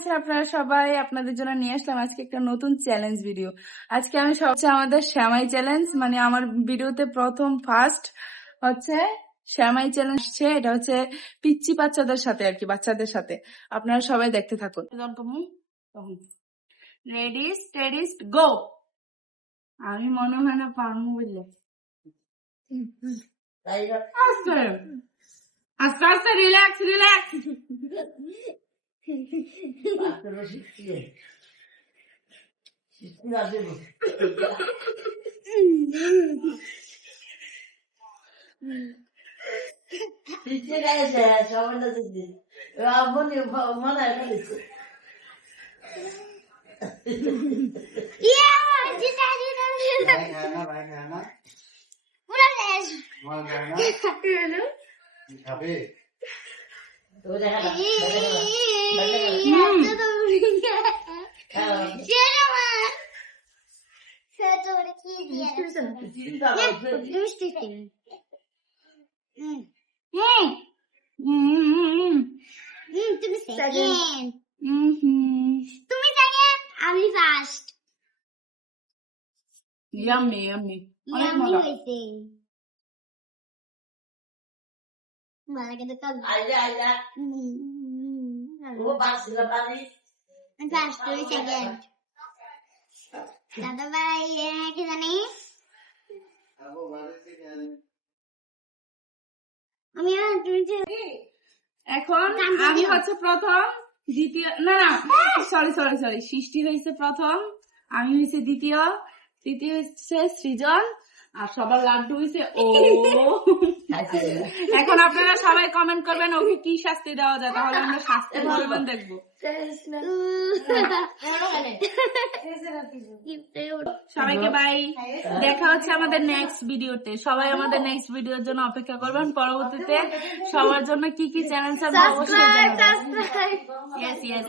আছেন আপনারা সবাই? আপনাদের জন্য নিয়ে আসলাম আজকে একটা নতুন চ্যালেঞ্জ ভিডিও। আজকে আমি সবচেয়ে আমাদের শ্যামাই চ্যালেঞ্জ, মানে আমার ভিডিওতে প্রথম ফার্স্ট হচ্ছে শ্যামাই চ্যালেঞ্জ। এটা হচ্ছে পিচ্চি বাচ্চাদের সাথে আর কি, বাচ্চাদের সাথে। আপনারা সবাই দেখতে থাকুন। Ready steady go. আমি মনে হয় না পারবো বুঝলে। আস্তে আস্তে আস্তে, রিল্যাক্স রিল্যাক্স। আমি ফার্স্ট। ইয়াম্মি ইয়াম্মি, অনেক মজা। হয়েছে ভালো কিন্তু ফার্স্ট তুই সেকেন্ড। দাদা ভাই কি জানি আমি এখন আমি হচ্ছে প্রথম, দ্বিতীয় না না সরি সরি সরি, সৃষ্টি হয়েছে প্রথম, আমি হয়েছে দ্বিতীয়, তৃতীয় হচ্ছে সৃজন, আর সবার লাড্ডু হয়েছে ও। এখন আপনারা সবাই কমেন্ট করবেন ওকে কি শাস্তি দেওয়া যায়, তাহলে আমরা শাস্তির পরিমাণ দেখবো। সবাইকে বাই, দেখা হচ্ছে আমাদের নেক্সট ভিডিওতে। সবাই আমাদের নেক্সট ভিডিওর জন্য অপেক্ষা করবেন। পরবর্তীতে সবার জন্য কি কি চ্যানেল আছে অবশ্যই জানাবেন। Yes, yes.